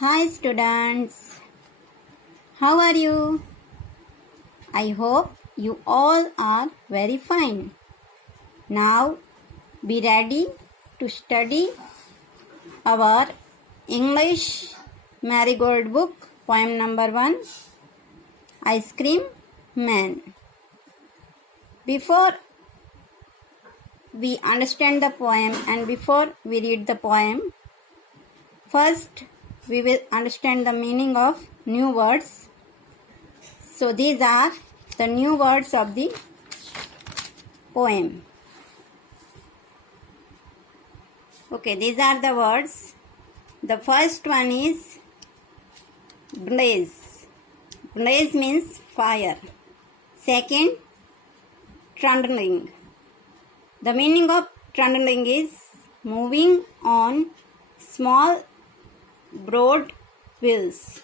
Hi students, how are you? I hope you all are very fine. Now be ready to study our English Marigold book, poem number 1, Ice Cream Man. Before we understand the poem and before we read the poem, first we will understand the meaning of new words. So these are the new words of the poem. Okay, these are the words. The first one is blaze. Blaze means fire. Second, trundling. The meaning of trundling is moving on small broad wheels.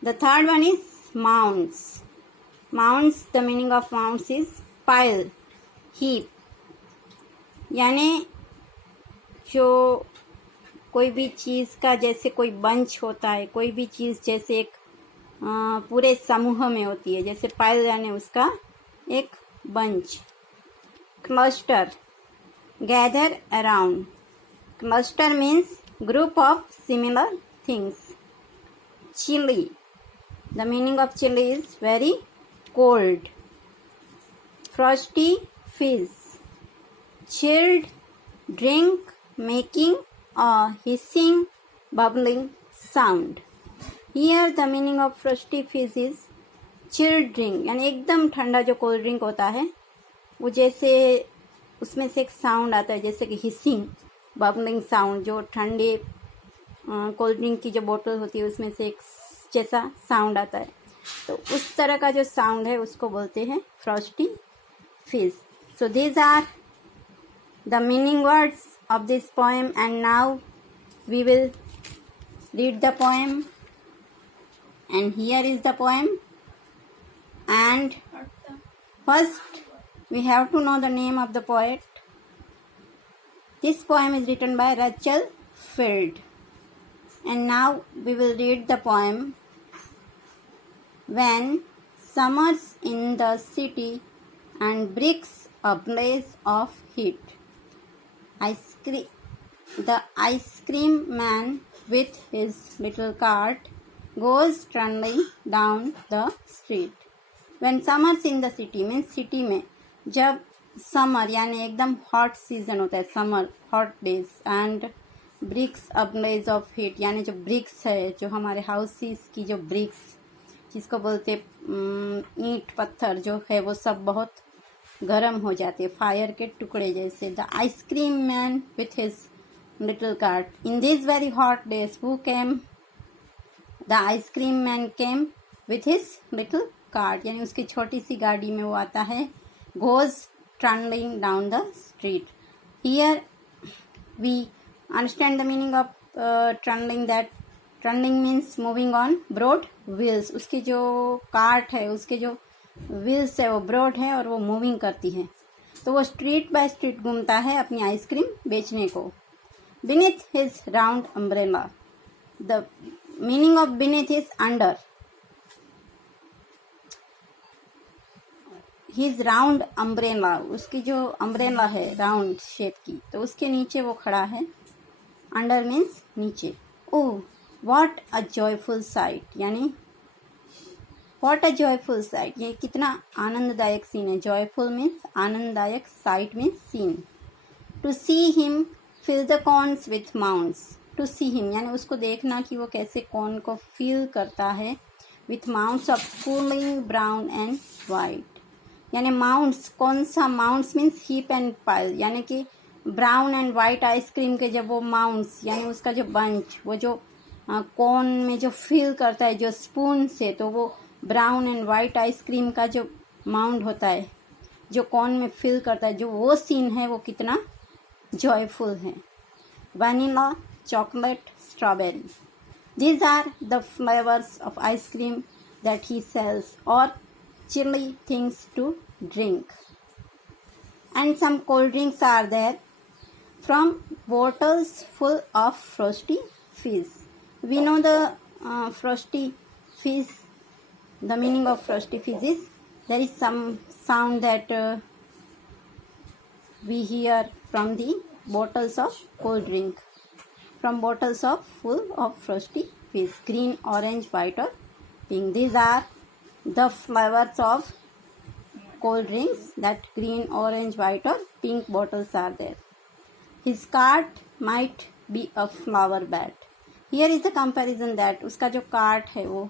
The third one is mounds. Mounds, the meaning of mounds is pile, heap. यानी जो कोई भी चीज़ का जैसे कोई बंच होता है, कोई भी चीज़ जैसे एक पूरे समूह में होती है, जैसे पाइल यानी उसका एक bunch. Cluster, gather around. Cluster means group of similar things. Chilly, the meaning of chilly is very cold. Frosty fizz, chilled drink making a hissing bubbling sound. Here the meaning of frosty fizz is chilled drink, यानी एकदम ठंडा जो cold drink होता है वो जैसे उसमें से एक साउंड आता है जैसे कि हिसिंग बबलिंग साउंड. जो ठंडे कोल्ड ड्रिंक की जो बोतल होती है उसमें से एक जैसा साउंड आता है, तो उस तरह का जो साउंड है उसको बोलते हैं frosty fizz. So these are the meaning words of this poem, and now we will read the poem. And here is the poem. And first we have to know the name of the poet. This poem is written by Rachel Field. And now we will read the poem. When summer's in the city and bricks a blaze of heat, the ice cream man with his little cart goes trundling down the street. When summer's in the city means city में जब समर यानी एकदम hot season होता है, summer hot days, and bricks a blaze of heat यानी जो ब्रिक्स है, जो हमारे हाउसेस की जो ब्रिक्स जिसको बोलते ईंट पत्थर जो है वो सब बहुत गरम हो जाते, फायर के टुकड़े जैसे. The ice cream man with his little cart. In this very hot days who came? The ice cream man came with his little cart, यानी उसकी छोटी सी गाड़ी में वो आता है. Goes trundling down the street. Here we understand the meaning of trundling. That trundling means moving on broad wheels. उसकी जो कार्ट है, उसके जो व्हील्स है वो ब्रॉड है और वो मूविंग करती है, तो वो स्ट्रीट बाय स्ट्रीट घूमता है अपनी आइसक्रीम बेचने को. Beneath his round umbrella. The meaning of beneath is under. His round umbrella, उसकी जो अम्ब्रेला है राउंड शेप की, तो उसके नीचे वो खड़ा है. अंडर मीन्स नीचे. Oh what a joyful sight, यानी व्हाट अ जॉयफुल साइट, ये कितना आनंददायक सीन है. जॉयफुल मीन्स आनंददायक, sight means scene. To see him fill the corns with mounts. To see him यानी उसको देखना कि वो कैसे कॉर्न को फिल करता है with mounts of cooling brown and white. यानी माउंट्स, कौन सा mounts means heap and pile, यानी कि ब्राउन एंड वाइट आइसक्रीम के जब वो माउंट्स यानी उसका जो बंच, वो जो कॉर्न में जो फिल करता है जो स्पून से, तो वो ब्राउन एंड वाइट आइसक्रीम का जो माउंट होता है जो कॉर्न में फिल करता है, जो वो सीन है वो कितना जॉयफुल है. Vanilla, chocolate, strawberry. These are the flavours of ice cream that he sells, और chilly things to drink. And some cold drinks are there from bottles full of frosty fizz. We know the frosty fish. The meaning of frosty fish is there is some sound that we hear from the bottles of cold drink, from bottles of full of frosty fish, green, orange, white or pink. These are the flavors of cold drinks, that green, orange, white or pink bottles are there. His cart might be a flower bed. Here is the comparison that उसका जो कार्ट है वो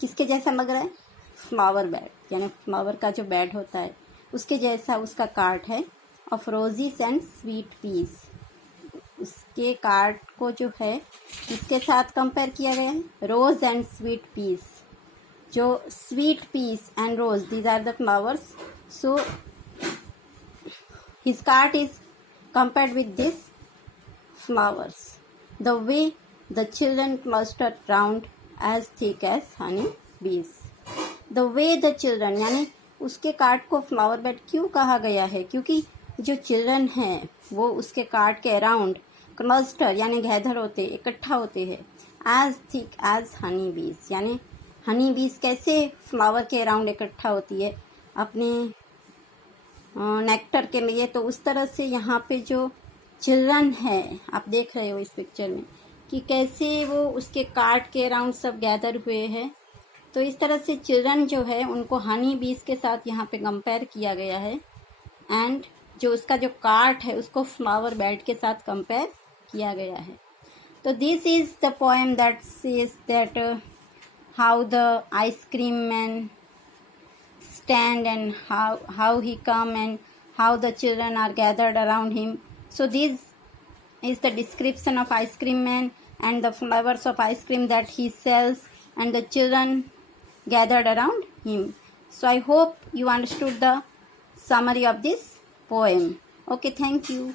किसके जैसा लग रहा है? Flower bed, यानी फ्लावर का जो बेड होता है उसके जैसा उसका कार्ट है. Of roses and sweet peas. उसके कार्ट को जो है इसके साथ कंपेयर किया गया है. Rose and sweet peas. जो sweet peas and rose, these are the flowers. So his cart is compared with these flowers. The way the children clustered round as thick as honey bees. The way the children, यानी उसके cart को flower bed क्यों कहा गया है? क्योंकि जो चिल्ड्रन हैं वो उसके कार्ट के अराउंड क्लस्टर यानी गैदर होते, इकट्ठा होते हैं. एज थिक एज हनी बीज, यानी हनी बीज कैसे फ्लावर के अराउंड इकट्ठा होती है अपने नेक्टर के लिए, तो उस तरह से यहाँ पे जो चिल्ड्रन है आप देख रहे हो इस पिक्चर में कि कैसे वो उसके कार्ट के अराउंड सब गैदर हुए हैं. तो इस तरह से चिल्ड्रन जो है उनको हनी बीज के साथ यहाँ पे कंपेयर किया गया है. एंड जो उसका जो कार्ट है उसको फ्लावर बेड के साथ कंपेयर किया गया है. तो this is the poem that says that how the ice cream man stand and how he come and how the children are gathered around him. So this is the description of ice cream man and the flavors of ice cream that he sells and the children gathered around him. So I hope you understood the summary of this poem. Okay, thank you.